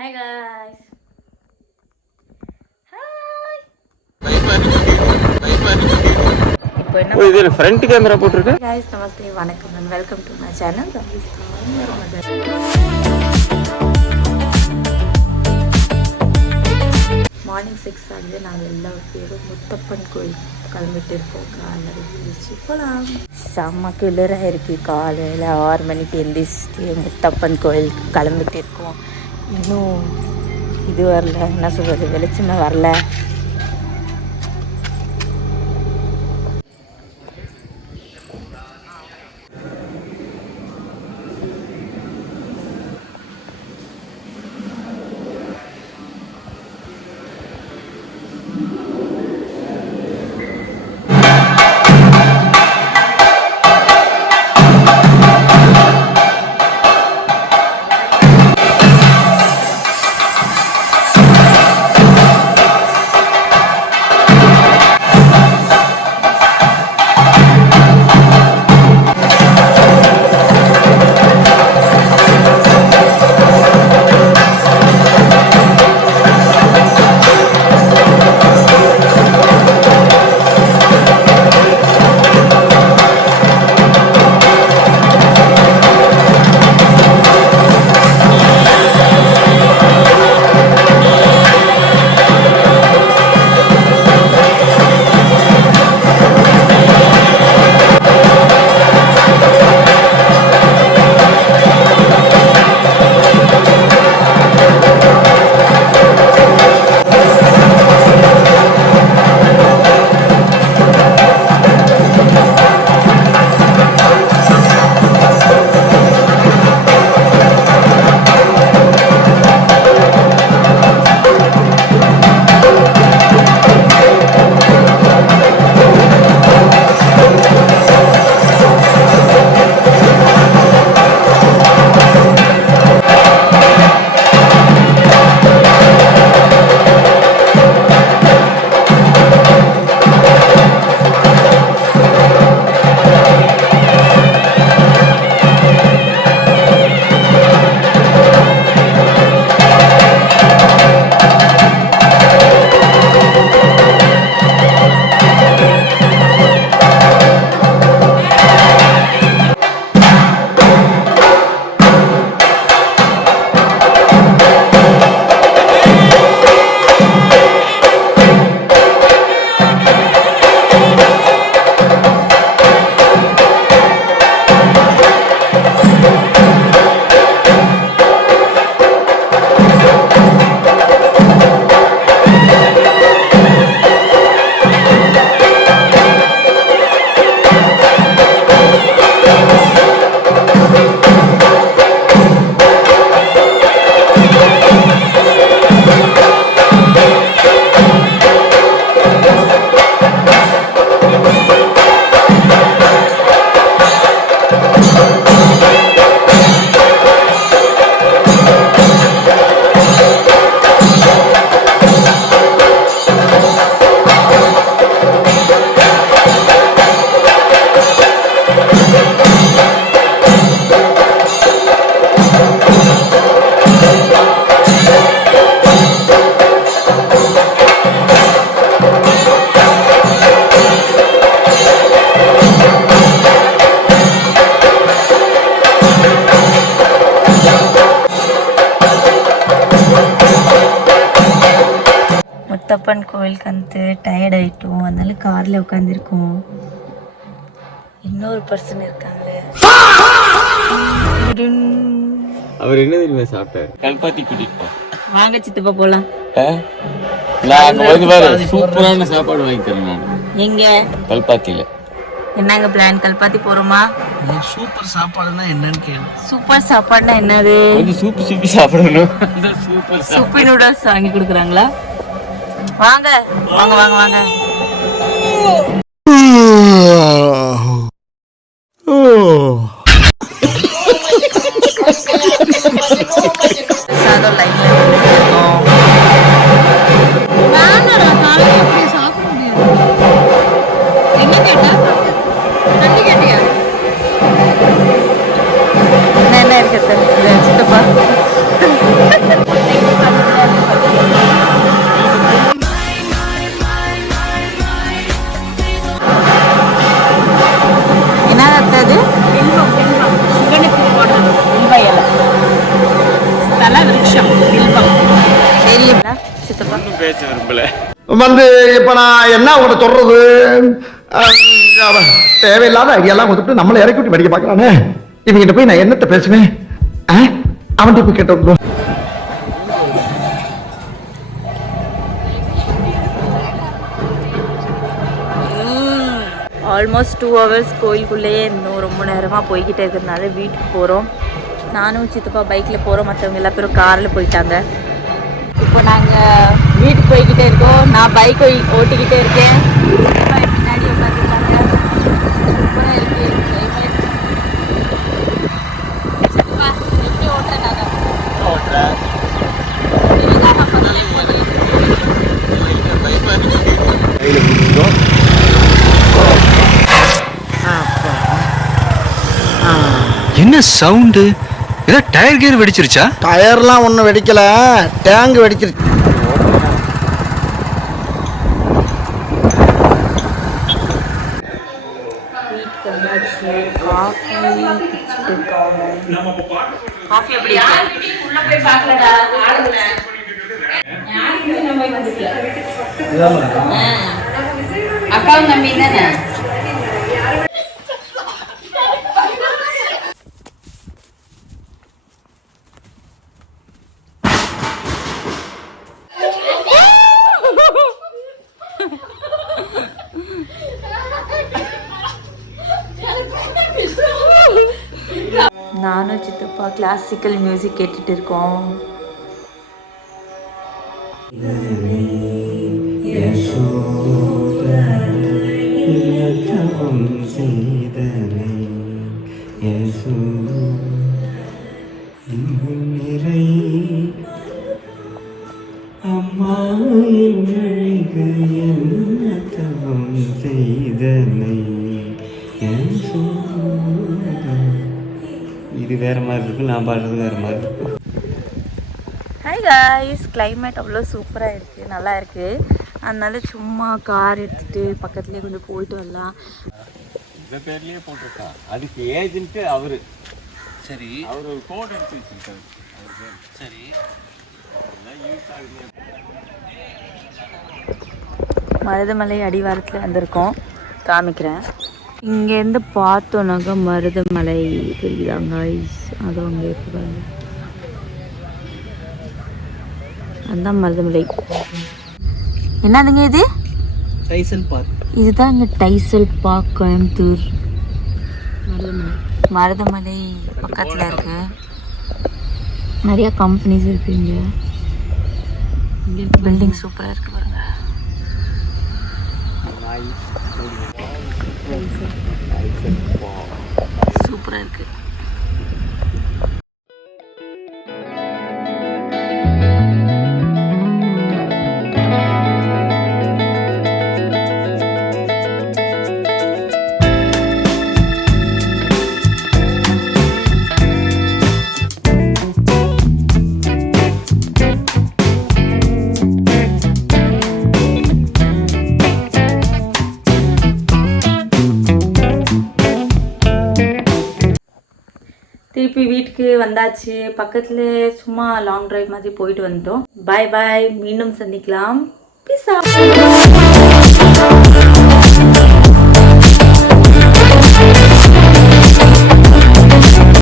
Hi guys. Hi. இப்போ என்ன இது ஃப்ரண்ட் கேமரா போட்டுருக்கு. guys, நமஸ்தே, வணக்கம் and welcome to my channel. Morning 6 ஆகுது. நாங்கள் எல்லா பேரும் முத்தப்பன் கோயில் கிளம்பிட்டு இருக்கோம். காலையில் எழுந்திரிச்சு போகலாம். செம்ம கிளறாக இருக்குது. காலையில் 6 மணிக்கு எழுந்திரிச்சிட்டு முத்தப்பன் கோயில் கிளம்பிட்டு இருக்கோம். இன்னும் இது வரல, என்ன சொல்கிறது, வெளிச்சமே வரல. முத்தப்பன் கோயிலுக்கு வந்து டயர்ட் ஆகிட்டோம், அதனால காரில் உட்காந்துருக்கோம். இன்னொரு பர்சன் இருக்காங்க. அவர் என்ன தெரியுமா சாப்பிட்டாரு? கல்பாத்தி கூட்டிட்டு வாங்க சித்தப்பா போலாம். சூப்பரான சாப்பாடு வாங்கி தரேன் நான். எங்க? கல்பாத்தியில. என்னங்க பிளான்? கல்பாத்தி போறோமா? சூப்பர் சாப்பாடுனா என்னன்னு கேளு. சூப்பர் சாப்பாடுனா என்னது? கொஞ்சம் சூப்பி சாப்பிடணும். சூப்பர் சூப்பி நூடுல்ஸ் வாங்கி கொடுக்குறாங்களா? வாங்க வாங்க வாங்க வாங்க. சாதம் லைன்ல வந்துருக்கோம். என்ன கேட்டா? கேட்டியா? என்ன இருக்கு சித்தப்பா? பேச விரும்பல. வந்து இப்ப நான் என்ன உங்கள்கிட்ட சொல்றது, தேவையில்லாத ஐடியாலாம் கொடுத்துட்டு நம்மளை இறக்கி விட்டு படிக்க பார்க்கலானே. இவங்கிட்ட போய் நான் என்னத்த பேசுவேன், அவன்கிட்ட போய் கேட்டு ஆல்மோஸ்ட் 2 hours கோயிலுக்குள்ளேயே இன்னும் ரொம்ப நேரமாக போய்கிட்டே இருக்கிறதுனால வீட்டுக்கு போகிறோம். நானும் சித்தப்பா பைக்கில் போகிறோம், மற்றவங்க எல்லா பேரும் காரில் போயிட்டாங்க. இப்போ நாங்கள் வீட்டுக்கு போய்கிட்டே இருக்கோம். நான் பைக் ஓட்டிக்கிட்டே இருக்கேன். பின்னாடி உட்காந்துருக்காங்க. சூப்பராக இருக்கு கிளைமேட். சித்தப்பா எப்படி ஓட்டுறேன் நான் ஓட்டுறேன். என்ன சவுண்டு? ஏதோ டயர் கியர் வெடிச்சிருச்சா? டயர்லாம் ஒன்றும் வெடிக்கல, டேங்க் வெடிச்சிருச்சு. வீட்டுக்கு வந்தாச்சு. காஃபி எப்படி அக்காவும் நம்பி தானே. நானும் சித்தப்பா கிளாசிக்கல் மியூசிக் கேட்டுட்டு இருக்கோம். இது வேற மாதிரி இருக்கு, நான் பாடுறது வேற மாதிரி இருக்கு. ஹாய் காய்ஸ், கிளைமேட் அவ்வளோ சூப்பராக இருக்குது, நல்லா இருக்குது. அதனால சும்மா கார் எடுத்துகிட்டு பக்கத்துலேயே கொஞ்சம் போயிட்டு வரலாம். இந்த பேர்லயே போட்டிருக்கா, அதுக்கு ஏஜென்ட் அவரு. சரி, அவர் ஒரு கோட் எடுத்து வச்சிருக்காரு. சரி. மருதமலை அடிவாரத்தில் வந்திருக்கோம், காமிக்கிறேன். இங்கேருந்து பார்த்தோன்னாக்கா மருதமலை தெரியுதாங்க, அது அங்கே இருக்கு, அதுதான் மருதமலை. என்னதுங்க இது? டைசல் பார்க். இதுதான் இங்கே டைசல் பார்க், கோயம்புத்தூர். மருதமலை பக்கத்தில் இருக்கு. நிறைய கம்பெனிஸ் இருக்கு இங்கே. பில்டிங் சூப்பராக இருக்கு பாருங்க. சூப்பராக இருக்கு. திருப்பி வீட்டுக்கு வந்தாச்சு. பக்கத்துல சும்மா லாங் டிரைவ் மாதிரி போயிட்டு வந்துட்டோம். பாய் பாய், மீண்டும் சந்திக்கலாம். பீஸ்.